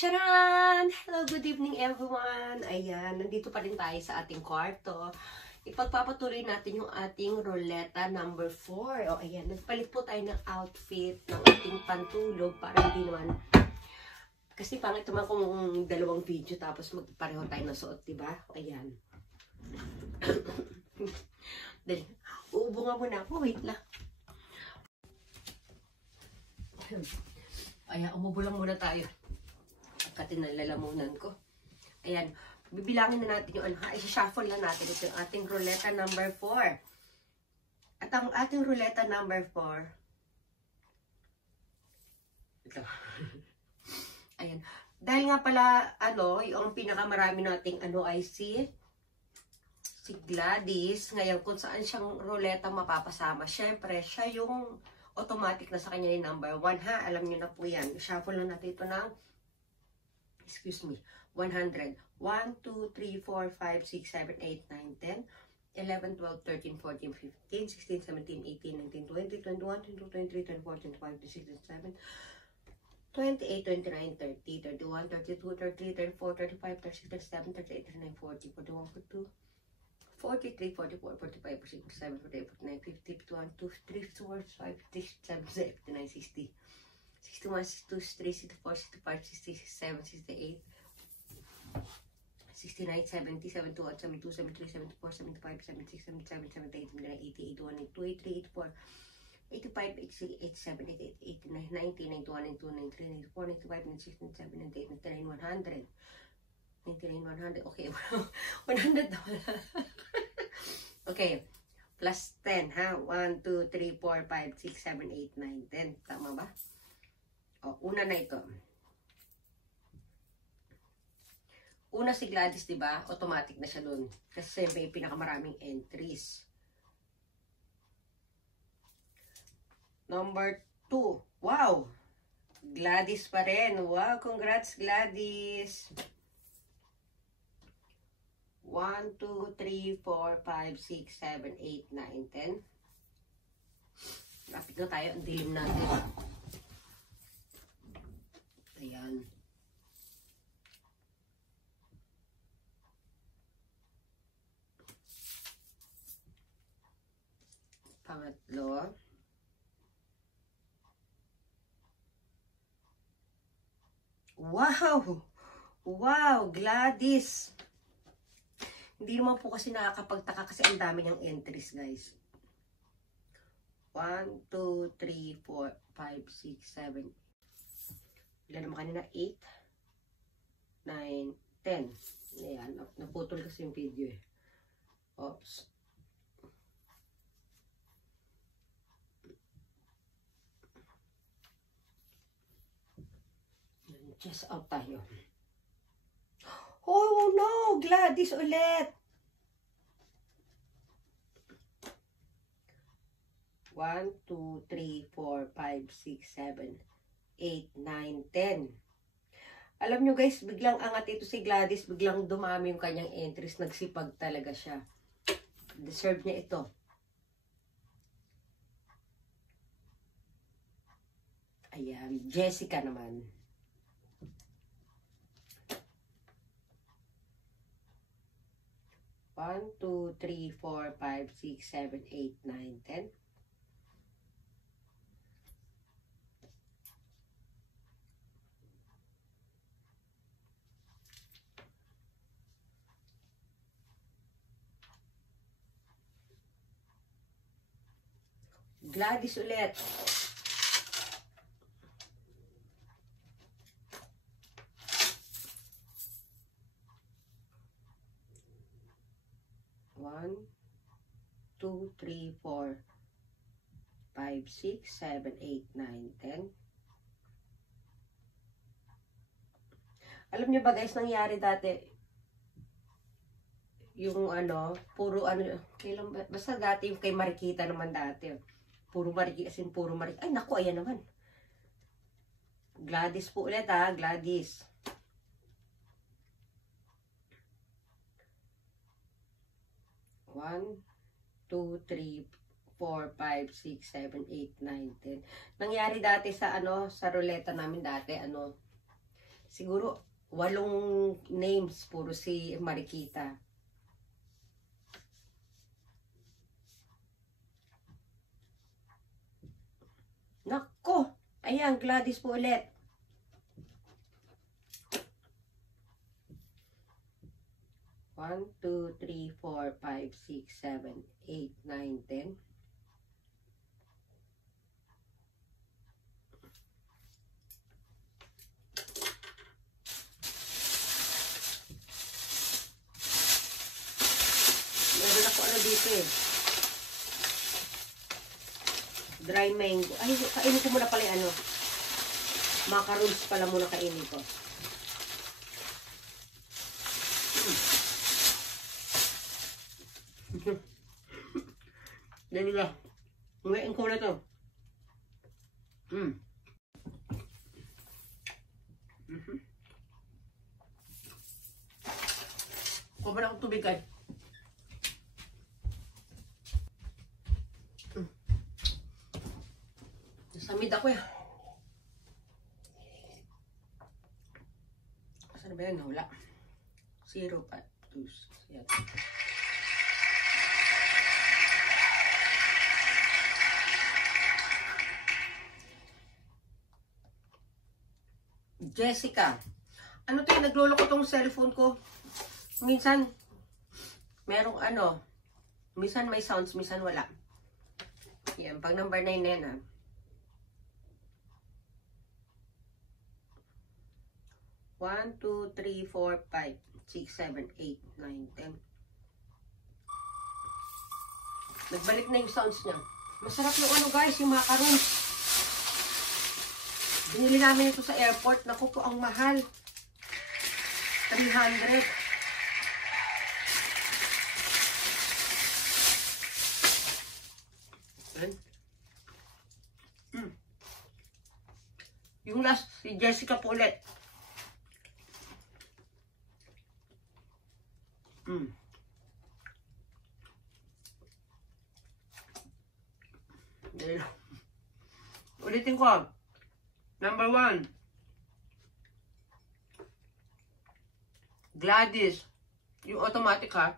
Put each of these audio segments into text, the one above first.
Charan! Hello, good evening everyone! Ayan, nandito pa rin tayo sa ating kwarto. Ipagpapatuloy natin yung ating ruleta number 4. O ayan, nagpalit po tayo ng outfit ng ating pantulog para hindi naman... Kasi pangit naman kung dalawang video tapos magpareho tayo ng suot, diba? Ayan. Dali, uubo nga muna ako. Wait lang. Ayan, umubo lang muna tayo. Kasi nalalamunan ko. Ayan. Bibilangin na natin yung ano. I-shuffle na natin. Ito yung ating ruleta number 4. At ang ating ruleta number 4. Ito. Ayan. Dahil nga pala, ano, yung pinakamarami nating ano ay si Gladys. Ngayon, kung saan siyang ruleta mapapasama. Siyempre, siya yung automatic na sa kanya yung number 1, ha? Alam niyo na po yan. Shuffle na natin ito ng excuse me, 100. 1, 2, 3, 4, 5, 6, 7, 8, 9, 10, 11, 12, 13, 14, 15, 16, 17, 18, 19, 20, 21, 22, 23, 24, 25, 26, 27, 28, 29, 30, 31, 32, 33, 34, 35, 36, 37, 38, 39, 40, 41, 42, 43, 44, 45, 46, 47, 48, 49, 50, 51, 2, 3, 4, 5, 6, 7, 59, 60. 61, 62, 63, 64, 65, 66, 67, 68, 69, 70, 71, 72, 73, 74, 75, 76, 77, 78, 79, 80, 81, 82, 83, 84, 85, 86, 87, 88, 89, 90, 91, 92, 93, 94, 95, 96, 97, 98, 99, 100. 99, 100. Okay, 100 na wala. Okay, plus 10, ha? 1, 2, 3, 4, 5, 6, 7, 8, 9, 10. Tama ba? O, una na ito. Una si Gladys, diba? Automatic na siya dun. Kasi may pinakamaraming entries. Number 2. Wow! Gladys pa rin. Wow, congrats Gladys. 1, 2, 3, 4, 5, 6, 7, 8, 9, 10. Rapid na tayo. Ang dilim natin. Ayan. Pangatlo. Wow! Wow! Gladys! Hindi naman po kasi nakakapagtaka kasi ang dami niyang entries, guys. 1, 2, 3, 4, 5, 6, 7. Ilan naman kanina? 8, 9, 10. Ayan. Naputol kasi yung video eh. Oops. Just out tayo. Oh no! Gladys ulit! 1, 2, 3, 4, 5, 6, 7, 8, 9, 10. Alam nyo guys, biglang angat ito si Gladys, biglang dumami yung kanyang entries, nagsipag talaga siya. Deserve niya ito. Ayan, Jessica naman. One, 2, 3, 4, 5, 6, 7, 8, 9, 10. Gladys ulit. One, 2, 3, 4, 5, 6, 7, 8, 9, 10. Alam niyo ba guys, nangyari dati, yung ano, puro ano, kailan, basta dati yung kay Marikita naman dati. Puro Marikita, as in puro Marikita. Ay naku, ayan naman. Gladys po ulit ha, Gladys. One, 2, 3, 4, 5, 6, 7, 8, 9, 10. Nangyari dati sa ano, sa ruleta namin dati, ano, Siguro, 8 names, puro si Marikita. Nako! Ayan, Gladys po ulit. One, 2, 3, 4, 5, 6, 7, 8, 9, 10. Meron ako ano dito eh. Dry mango. Ay, kainin ko muna pala yung ano. Macaroons pala muna kainin ko. Dali lang. Ngayon ko na to. Kumain akong tubig guys. Nasamid ako eh. Saan ba yan? Wala. 0 pa. 2. Yan. Jessica. Ano to yung naglolo ko tong cellphone ko? Minsan, merong ano, minsan may sounds, minsan wala. Yan, pag number 9 na yan ha. One, 2, 3, 4, 5, 6, 7, 8, 9, 10. Nagbalik na yung sounds niya. Masarap yung ano guys, yung macaroons. Binili namin ito sa airport. Naku po, ang mahal. 300. Yung last, si Jessica po ulit. Ulitin ko. Number 1. Gladys. Yung automatic ha.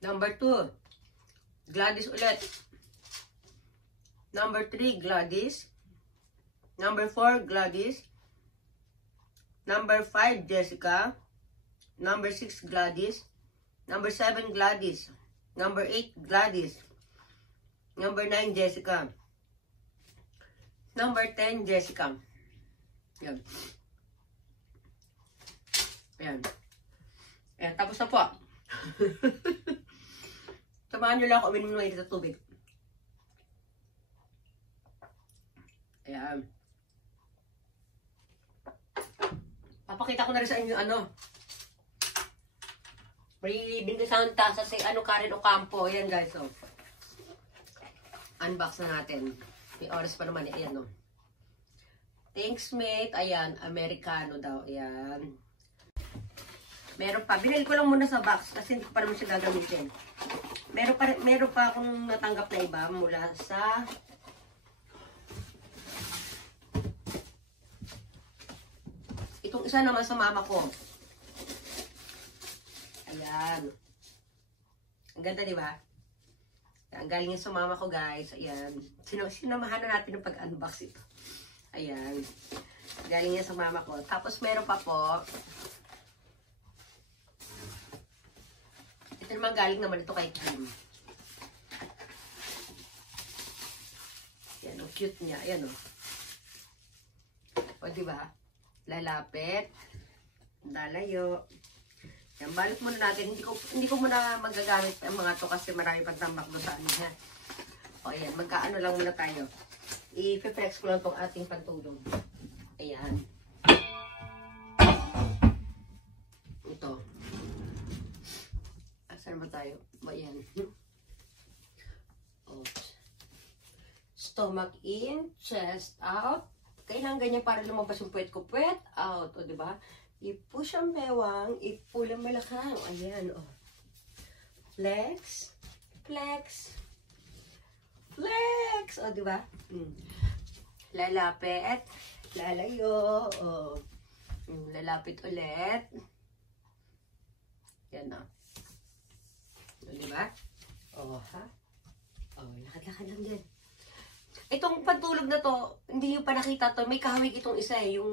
Number 2. Gladys ulit. Number 3, Gladys. Number 4, Gladys. Number 5, Jessica. Number 6, Gladys. Number 7, Gladys. Number 8, Gladys. Number 9, Jessica. Number 10, Jessica. Yan. Ayan. Ayan, tapos na po. Samahan nyo lang ako uminom ng mainit na tubig. Ayan. Papakita ko na rin sa inyo ano. May binigasang tasa si Karen Ocampo. Ayan guys. So. Unbox na natin. May oras pa naman. Ayan no. Thanks mate. Ayan. Americano daw. Ayan. Meron pa. Binili ko lang muna sa box kasi hindi ko pa naman siya gagamitin. Meron pa akong natanggap na iba mula sa itong isa naman sa mama ko. Ayan. Ang ganda, di ba? Ang galing yan sa mama ko, guys. Ayan. Sinamahan na natin ng pag-unbox ito. Ayan. Galing yan sa mama ko. Tapos meron pa po. Ito naman galing naman ito kay Kim. Ayan, o cute niya. Ayan o. O, diba? Lalapit. Lalayo. Yan, balot muna natin. Hindi ko muna magagamit ang mga to kasi marami pang tambak doon sa ano niya. O, ayan. Magkaano lang muna tayo. I-flex ko lang itong ating pantulog. Ayan. Ito. Asan ba tayo? Ayan. O. Stomach in, chest out. Kailangan ganyan para lumabas yung puwet ko. Puwet out. O, diba? I-push ang bewang, i-pull ang balakang. Ayan, o. Flex. Flex. Flex. O, di ba? Lalapit. Lalayo. O. Lalapit ulit. Yan na. O, di ba? O, ha? O, lakad-lakad lang din. Itong pantulog na to, hindi nyo pa nakita to. May kahawig itong isa eh. Yung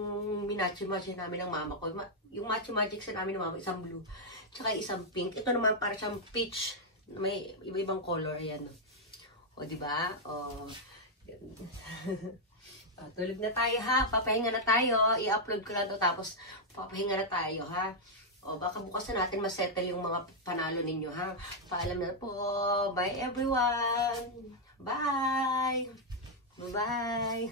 minachi-machi namin ng mama ko. Yung machi-magic sa namin ng mama, isang blue. Tsaka isang pink. Ito naman para siyang peach. May iba-ibang color. Ayan. O, diba? O. O, tulog na tayo ha. Papahinga na tayo. I-upload ko lang to. Tapos, papahinga na tayo ha. O, baka bukas na natin masettle yung mga panalo ninyo ha. Paalam na po. Bye everyone. Bye. Bye-bye.